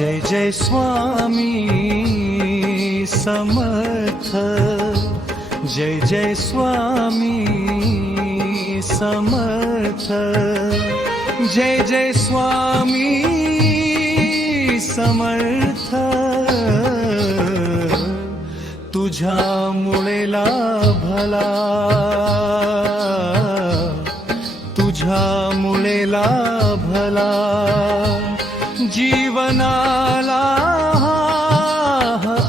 जय जय स्वामी समर्थ, जय जय स्वामी समर्थ, जय जय स्वामी समर्थ. तुझ्यामुळे लाभला, तुझ्यामुळे लाभला जीवनाला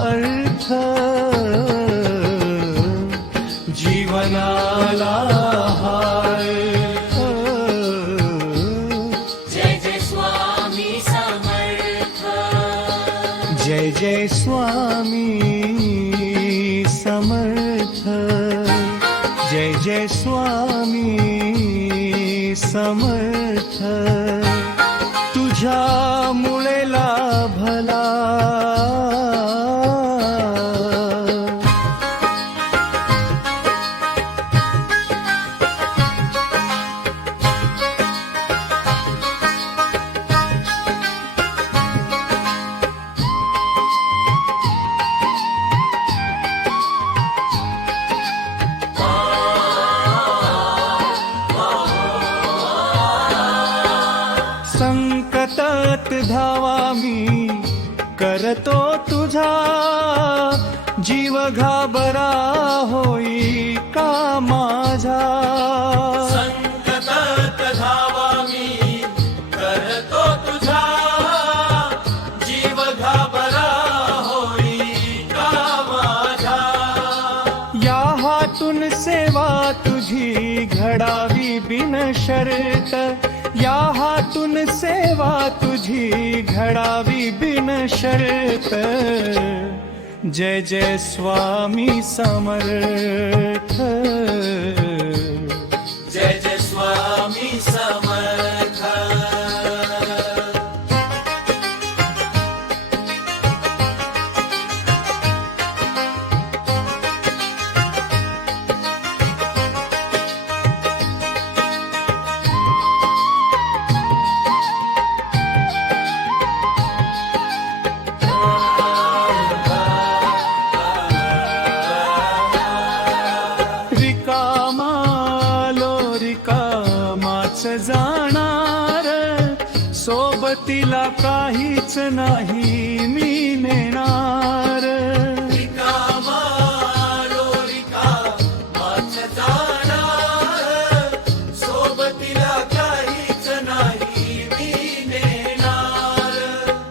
अर्थ, जीवनाला अर्थ. जय जय स्वामी समर्थ, जय जय स्वामी समर्थ, जय जय स्वामी समर्थ. तुझ्यामुळे लाभला. संकटात धावा मी करतो तुझा, जीव घाबरा होई का माझा. संकटात धावा मी करतो तुझा, जीव घाबरा होई का माझा. या हातून सेवा तुझी घडावी बिनशर्त, या हातून सेवा तुझी घडावी बिनशर्त. जय जय स्वामी समर्थ, जय जय स्वामी समर्थ. जाणार सोबतीला काहीच नाही मी नेणार. सोबतीला काहीच नाही मी नेणार.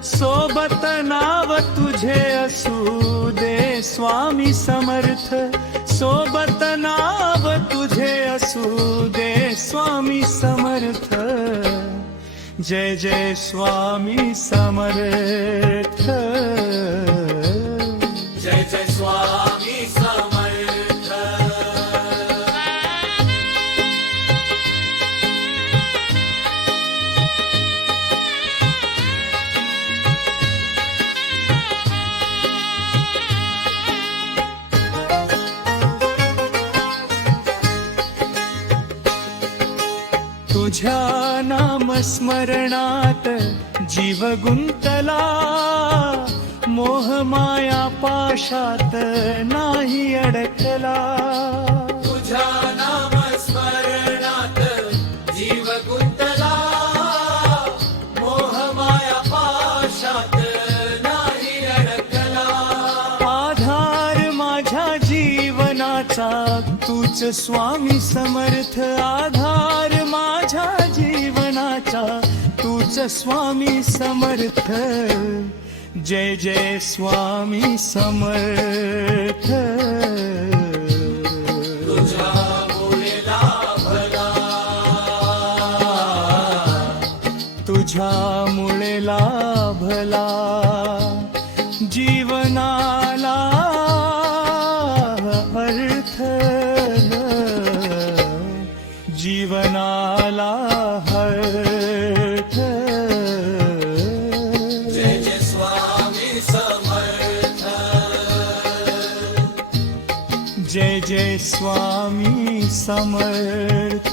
सोबत नाव तुझे असू दे स्वामी समर्थ, सोबत नाव तुझे असू दे स्वामी समर्थ. जय जय स्वामी समर्थ, जय जय स्वामी समर्थ. तुझ्या नामस्मरणात जीव गुंतला, मोहमाया पाशात नाही अडकला. तुझ्या नामस्मरणात जीव गुंतला, मोहमाया पाशात नाही अडकला. आधार माझ्या जीवनाचा तूच स्वामी समर्थ, आधार माझ्या जीवनाचा तूच स्वामी समर्थ. जय जय स्वामी समर्थ, तुझ्यामुळे लाभला, तुझ्यामुळे लाभला जीवनाला अर्थ, जीवनाला अर्थ. जय जय स्वामी समर्थ, जय जय स्वामी समर्थ.